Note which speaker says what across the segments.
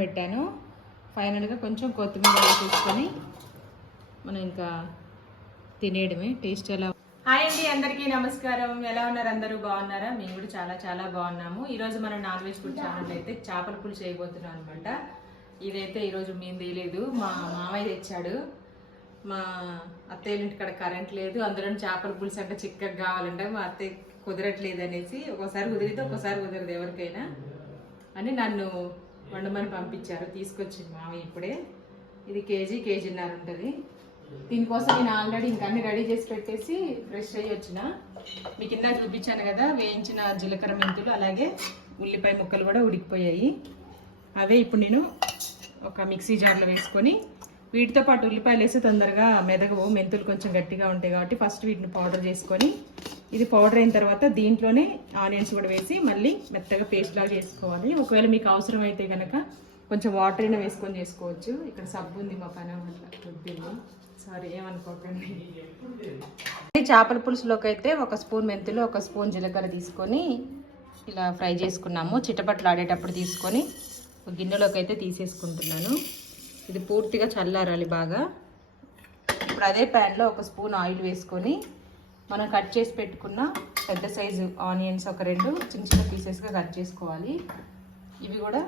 Speaker 1: పెట్టాను. ఫైనల్గా కొంచెం కొత్తిమీర తీసుకొని మనం ఇంకా తినేయడమే. టేస్ట్ ఎలా హాయ్ అండి అందరికీ నమస్కారం. ఎలా ఉన్నారు? అందరూ బాగున్నారా? మేము కూడా చాలా చాలా బాగున్నాము. ఈరోజు మనం నాన్ వెజ్ ఫుడ్ ఛానల్ అయితే చేపల పులుసు చేయబోతున్నాం అనమాట ఇదైతే ఈరోజు మేము తీయలేదు. మా మామయ్య తెచ్చాడు. మా అత్తయ్య ఇంటికాడ కరెంట్ లేదు. అందులో చేపల పులుసు అంటే చిక్కగా కావాలంటే మా అత్తయ్య కుదరట్లేదు అనేసి ఒక్కోసారి కుదిరితే ఒక్కోసారి కుదరదు ఎవరికైనా. అని నన్ను వండమని పంపించారు. తీసుకొచ్చింది మామయ్య ఇప్పుడే. ఇది కేజీ కేజీన్నర ఉంటుంది. దీనికోసం నేను ఆల్రెడీ ఇంకా అన్ని రెడీ చేసి పెట్టేసి ఫ్రెష్ అయ్యి వచ్చిన. మీకు ఇందా చూపించాను కదా వేయించిన జీలకర్ర మెంతులు అలాగే ఉల్లిపాయ ముక్కలు కూడా ఉడికిపోయాయి. అవే ఇప్పుడు నేను ఒక మిక్సీ జార్లో వేసుకొని వీటితో పాటు ఉల్లిపాయలు వేస్తే తొందరగా మెదగవు. మెంతులు కొంచెం గట్టిగా ఉంటాయి కాబట్టి ఫస్ట్ వీటిని పౌడర్ చేసుకొని ఇది పౌడర్ అయిన తర్వాత దీంట్లోనే ఆనియన్స్ కూడా వేసి మళ్ళీ మెత్తగా పేస్ట్ లాగా చేసుకోవాలి. ఒకవేళ మీకు అవసరం అయితే కనుక కొంచెం వాటర్ అయినా వేసుకొని చేసుకోవచ్చు. ఇక్కడ సబ్బు ఉంది మా పని అట్లా సారీ ఏమనుకోకండి. చేపల పులుసులోకి అయితే ఒక స్పూన్ మెంతులు ఒక స్పూన్ జీలకర్ర తీసుకొని ఇలా ఫ్రై చేసుకున్నాము. చిట్టపట్లు ఆడేటప్పుడు తీసుకొని ఒక గిన్నెలోకి అయితే తీసేసుకుంటున్నాను. ఇది పూర్తిగా చల్లారాలి బాగా. ఇప్పుడు అదే ప్యాన్లో ఒక స్పూన్ ఆయిల్ వేసుకొని మనం కట్ చేసి పెట్టుకున్న పెద్ద సైజు ఆనియన్స్ ఒక రెండు చిన్న చిన్న పీసెస్గా కట్ చేసుకోవాలి. ఇవి కూడా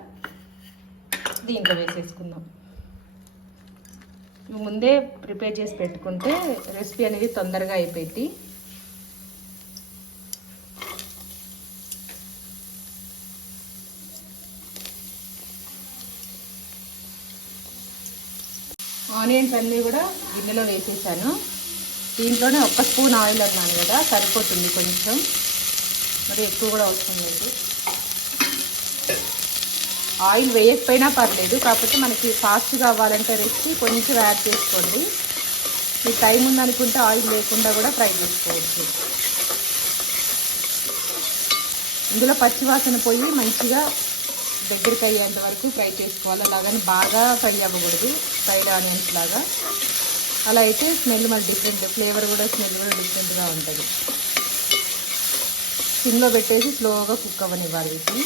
Speaker 1: దీంట్లో వేసేసుకుందాం. ఇవి ముందే ప్రిపేర్ చేసి పెట్టుకుంటే రెసిపీ అనేది తొందరగా అయిపోయింది. ఆనియన్స్ అన్నీ కూడా గిన్నెలో వేసేసాను. దీంట్లోనే ఒక్క స్పూన్ ఆయిల్ అన్నాను కదా సరిపోతుంది కొంచెం. మరి ఎక్కువ కూడా అవసరం లేదు. ఆయిల్ వేయకపోయినా పర్లేదు కాకపోతే మనకి ఫాస్ట్ కావాలంటే రెసిపీ కొంచెం యాడ్ చేసుకోండి. మీకు టైం ఉందనుకుంటే ఆయిల్ లేకుండా కూడా ఫ్రై చేసుకోవచ్చు. ఇందులో పచ్చివాసన పోయి మంచిగా దగ్గరికి అయ్యేంత వరకు ఫ్రై చేసుకోవాలి. అలాగని బాగా ఫ్రై అవ్వకూడదు ఫ్రైడ్ ఆనియన్స్ లాగా. అలా అయితే స్మెల్ మళ్ళీ డిఫరెంట్ ఫ్లేవర్ కూడా స్మెల్ కూడా డిఫరెంట్గా ఉంటుంది. సిమ్లో పెట్టేసి స్లోగా కుక్ అవ్వనివ్వాలి వీటిని.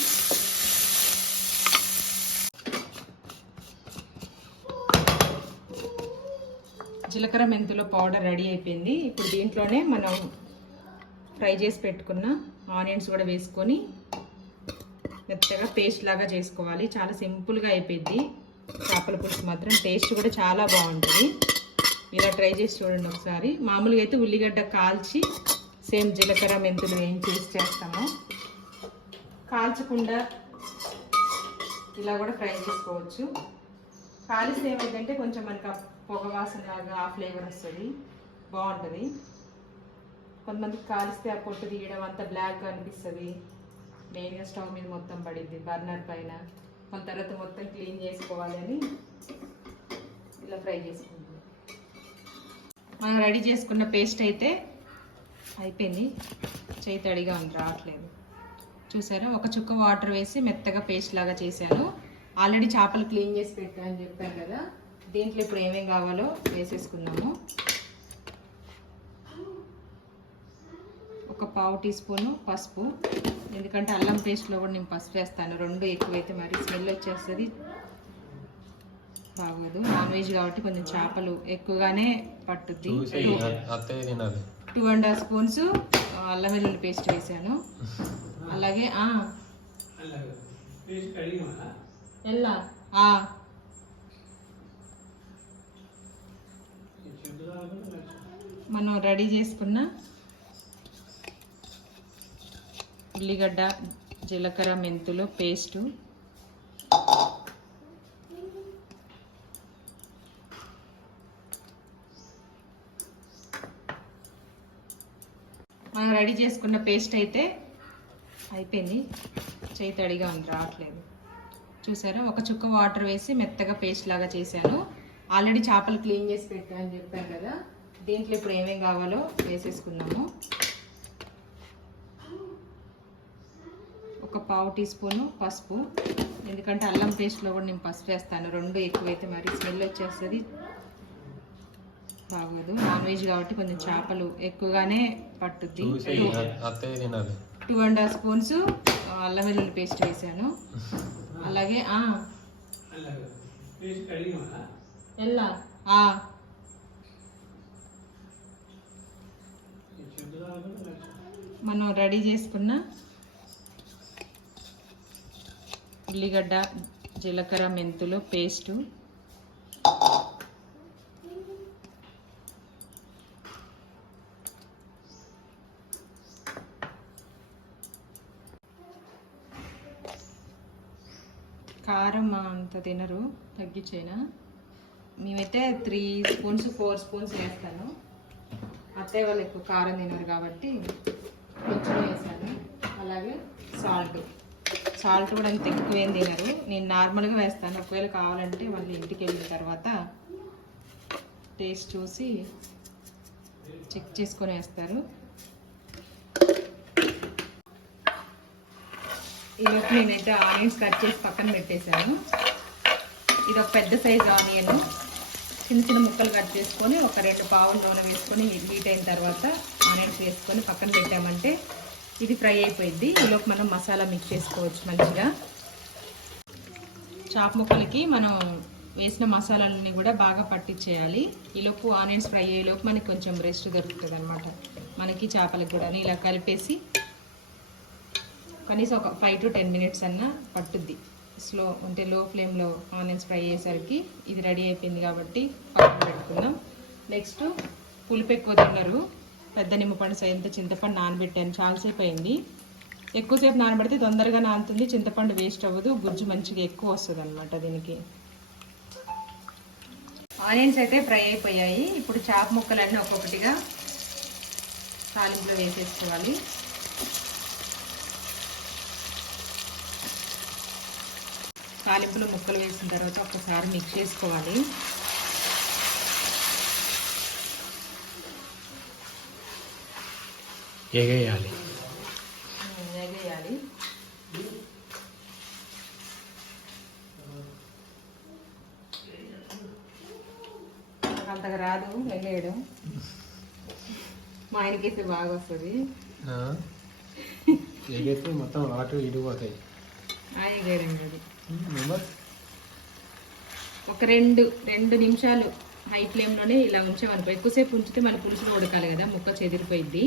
Speaker 1: జీలకర్ర మెంతుల పౌడర్ రెడీ అయిపోయింది. ఇప్పుడు దీంట్లోనే మనం ఫ్రై చేసి పెట్టుకున్న ఆనియన్స్ కూడా వేసుకొని మెత్తగా పేస్ట్ లాగా చేసుకోవాలి. చాలా సింపుల్గా అయిపోయింది చేపల పులుసు మాత్రం టేస్ట్ కూడా చాలా బాగుంటుంది. ఇలా ట్రై చేసి చూడండి ఒకసారి. మామూలుగా అయితే ఉల్లిగడ్డ కాల్చి సేమ్ జీలకర్ర మెంతులు ఏం చేసి చేస్తాము. కాల్చకుండా ఇలా కూడా ఫ్రై చేసుకోవచ్చు. కాలిస్తే ఏమైందంటే కొంచెం మనకు ఆ పొగ వాసన లాగా ఆ ఫ్లేవర్ వస్తుంది. బాగుంటుంది. కొంతమందికి కాలిస్తే ఆ పొట్టు తీయడం అంతా బ్లాక్గా అనిపిస్తుంది. మెయిన్గా స్టవ్ మీద మొత్తం పడింది బర్నర్ పైన. మన తర్వాత మొత్తం క్లీన్ చేసుకోవాలి అని ఇలా ఫ్రై చేసుకోవాలి మనం రెడీ చేసుకున్న పేస్ట్ అయితే అయిపోయింది. చేయి తడిగా ఉంది రావట్లేదు. చూసారా? ఒక చుక్క వాటర్ వేసి మెత్తగా పేస్ట్ లాగా చేశాను. ఆల్రెడీ చేపలు క్లీన్ చేసి పెట్టాను చెప్పాను కదా. దీంట్లో ఇప్పుడు ఏమేం కావాలో వేసేసుకుందాము. ఒక పావు టీ స్పూను పసుపు. ఎందుకంటే అల్లం పేస్ట్లో కూడా నేను పసుపు వేస్తాను. రెండు ఎక్కువైతే మరి స్మెల్ వచ్చేస్తుంది. బాగోదు. నాన్ వెజ్ కాబట్టి కొంచెం చేపలు ఎక్కువగానే పట్టుద్ది. టూ అండ్ హాఫ్ స్పూన్స్ అల్లం వెల్లుల్లి పేస్ట్ వేసాను. అలాగే ఆ, ఎల్లా? ఆ. మనం రెడీ చేసుకున్న ఉల్లిగడ్డ జీలకర్ర మెంతులు పేస్టు. మనం రెడీ చేసుకున్న పేస్ట్ అయితే అయిపోయింది. చేయి తడిగా ఉంది రావట్లేదు. చూసారా? ఒక చుక్క వాటర్ వేసి మెత్తగా పేస్ట్ లాగా చేశాను. ఆల్రెడీ చేపలు క్లీన్ చేసి పెట్టాను చెప్పాను కదా? దీంట్లో ఇప్పుడు ఏమేమి కావాలో వేసేసుకున్నాము ఒక పావు టీ స్పూను పసుపు. ఎందుకంటే అల్లం పేస్ట్లో కూడా నేను పసుపు వేస్తాను. రెండు ఎక్కువైతే మరి స్మెల్ వచ్చేస్తుంది. బాగోదు నాన్ వెజ్ కాబట్టి కొంచెం చేపలు ఎక్కువగానే పట్టుద్ది. టూ అండ్ హాఫ్ స్పూన్స్ అల్లం వెల్లుల్లి పేస్ట్ వేసాను. అలాగే. మనం రెడీ చేసుకున్న ఉల్లిగడ్డ జీలకర్ర మెంతులు పేస్టు కారం అంత తినరు తగ్గించేనా మేమైతే త్రీ స్పూన్స్ ఫోర్ స్పూన్స్ వేస్తాను. అత్తయ్య వాళ్ళు ఎక్కువ కారం తినరు కాబట్టి కొంచెం వేసాను అలాగే సాల్ట్. సాల్ట్ కూడా అంత ఎక్కువ ఏం తినరు. నేను నార్మల్గా వేస్తాను. ఒకవేళ కావాలంటే వాళ్ళు ఇంటికి వెళ్ళిన తర్వాత టేస్ట్ చూసి చెక్ చేసుకొని వేస్తారు. ఈలోపు నేనైతే ఆనియన్స్ కట్ చేసి పక్కన పెట్టేశాను. ఇది ఒక పెద్ద సైజ్ ఆనియన్. చిన్న చిన్న ముక్కలు కట్ చేసుకొని ఒక రెండు పావులు నూనె వేసుకొని హీట్ అయిన తర్వాత ఆనియన్స్ వేసుకొని పక్కన పెట్టామంటే ఇది ఫ్రై అయిపోయింది. ఈలోపు మనం మసాలా మిక్స్ చేసుకోవచ్చు మంచిగా. చాప్ ముక్కలకి మనం వేసిన మసాలాలని కూడా బాగా పట్టించేయాలి. ఈలోపు ఆనియన్స్ ఫ్రై అయ్యేలోపు మనకి కొంచెం రెస్ట్ దొరుకుతుంది అనమాట మనకి చేపలకు కూడా ఇలా కలిపేసి కనీసం ఒక ఫైవ్ టు టెన్ మినిట్స్ అన్నా పట్టుద్ది. స్లో అంటే లో ఫ్లేమ్లో ఆనియన్స్ ఫ్రై అయ్యేసరికి ఇది రెడీ అయిపోయింది కాబట్టి పక్కన పెట్టుకుందాం. నెక్స్ట్ పులుపు ఎక్కువ తిన్నారు పెద్ద నిమ్మపండు సైంత చింతపండు నానబెట్టాను. చాలాసేపు అయింది. ఎక్కువసేపు నానబెడితే తొందరగా నానుతుంది. చింతపండు వేస్ట్ అవ్వదు. గుజ్జు మంచిగా ఎక్కువ వస్తుంది అనమాట దీనికి. ఆనియన్స్ అయితే ఫ్రై అయిపోయాయి. ఇప్పుడు చాప ముక్కలన్నీ ఒక్కొక్కటిగా తాలింపులో వేసేసుకోవాలి. తాలింపులో ముక్కలు వేసిన తర్వాత ఒక్కసారి మిక్స్ చేసుకోవాలి.
Speaker 2: ఎగేయాలి.
Speaker 1: వేగేయాలి అంతగా రాదు వేగేయడం మా ఆయనకైతే బాగా వస్తుంది.
Speaker 2: ఎగైతే మొత్తం అటు ఇటు పోతాయి.
Speaker 1: ఆయన వేయడం కాదు
Speaker 2: నెంబర్
Speaker 1: ఒక రెండు రెండు నిమిషాలు హై ఫ్లేమ్లోనే ఇలా ఉంచామనుకో ఎక్కువసేపు ఉంచితే మన పులుసులో ఉడకాలి కదా ముక్క చెదిరిపోయిద్ది.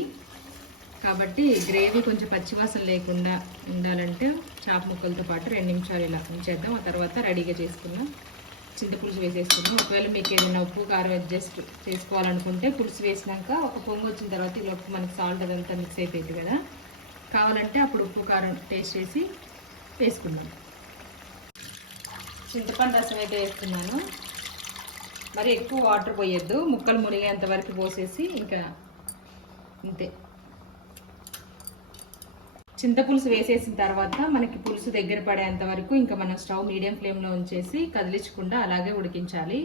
Speaker 1: కాబట్టి గ్రేవీ కొంచెం పచ్చివాసన లేకుండా ఉండాలంటే చాప ముక్కలతో పాటు రెండు నిమిషాలు ఇలా ఉంచేద్దాం. ఆ తర్వాత రెడీగా చేసుకుందాం చింతపులుసు వేసేసుకుందాం. ఒకవేళ మీకు ఏదైనా ఉప్పు కారం అడ్జస్ట్ చేసుకోవాలనుకుంటే పులుసు వేసినాక ఒక పొంగు వచ్చిన తర్వాత ఇలా ఉప్పు మనకి సాల్ట్ అదంతా మిక్స్ అయిపోయింది కదా. కావాలంటే అప్పుడు ఉప్పు కారం టేస్ట్ చేసి వేసుకుందాం. చింతపండు రసం అయితే వేస్తున్నాను. మరి ఎక్కువ వాటర్ పోయొద్దు. ముక్కలు మునిగేంత వరకు పోసేసి ఇంకా అంతే చింతపులుసు వేసేసిన తర్వాత మనకి పులుసు దగ్గర పడేంత వరకు ఇంకా మనం స్టవ్ మీడియం ఫ్లేమ్లో ఉంచేసి కదిలించకుండా అలాగే ఉడికించాలి.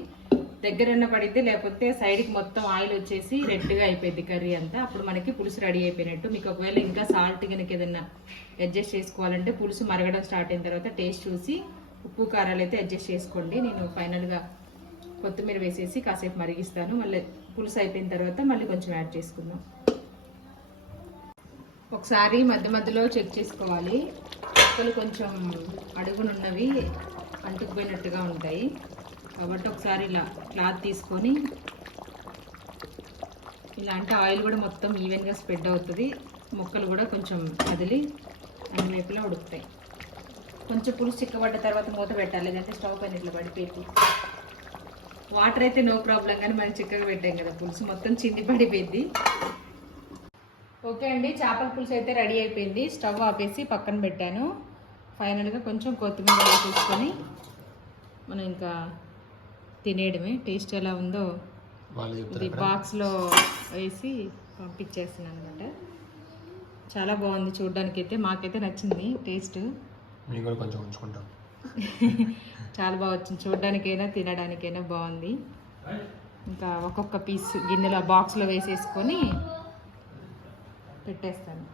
Speaker 1: దగ్గరన్న పడితే లేకపోతే సైడ్కి మొత్తం ఆయిల్ వచ్చేసి రెడ్గా అయిపోయింది కర్రీ అంతా. అప్పుడు మనకి పులుసు రెడీ అయిపోయినట్టు. మీకు ఒకవేళ ఇంకా సాల్ట్ కనుక ఏదైనా అడ్జస్ట్ చేసుకోవాలంటే పులుసు మరగడం స్టార్ట్ అయిన తర్వాత టేస్ట్ చూసి ఉప్పు కారాలు అయితే అడ్జస్ట్ చేసుకోండి. నేను ఫైనల్గా కొత్తిమీర వేసేసి కాసేపు మరిగిస్తాను. మళ్ళీ పులుసు అయిపోయిన తర్వాత మళ్ళీ కొంచెం యాడ్ చేసుకుందాం. ఒకసారి మధ్య మధ్యలో చెక్ చేసుకోవాలి. ముక్కలు కొంచెం అడుగునున్నవి అంటుకుపోయినట్టుగా ఉంటాయి. కాబట్టి ఒకసారి ఇలా క్లాత్ తీసుకొని ఇలా అంటే ఆయిల్ కూడా మొత్తం ఈవెన్గా స్ప్రెడ్ అవుతుంది. ముక్కలు కూడా కొంచెం కదిలి అన్ని వైపులా ఉడుకుతాయి. కొంచెం పులుసు చిక్కబడ్డ తర్వాత మూత పెట్టాలి లేదంటే స్టవ్ పైన ఇట్లా పడిపోయి వాటర్ అయితే నో ప్రాబ్లం కానీ మనం చిక్కగా పెట్టాం కదా పులుసు మొత్తం చింది పడిపోయింది. ఓకే అండి చేపల పులుసు అయితే రెడీ అయిపోయింది. స్టవ్ ఆపేసి పక్కన పెట్టాను. ఫైనల్గా కొంచెం కొత్తిమీర వేసేసుకొని మనం ఇంకా తినేయడమే. టేస్ట్ ఎలా ఉందో ఇది బాక్స్లో వేసి పంపించేస్తున్నాను అనమాట చాలా బాగుంది చూడడానికి అయితే మాకైతే నచ్చింది టేస్ట్
Speaker 2: మేము కూడా కొంచెం ఉంచుకుంటాం.
Speaker 1: చాలా బాగా వచ్చింది. చూడడానికైనా తినడానికైనా బాగుంది. ఇంకా ఒక్కొక్క పీస్ గిన్నెలో బాక్స్లో వేసేసుకొని పెట్టేస్తాను.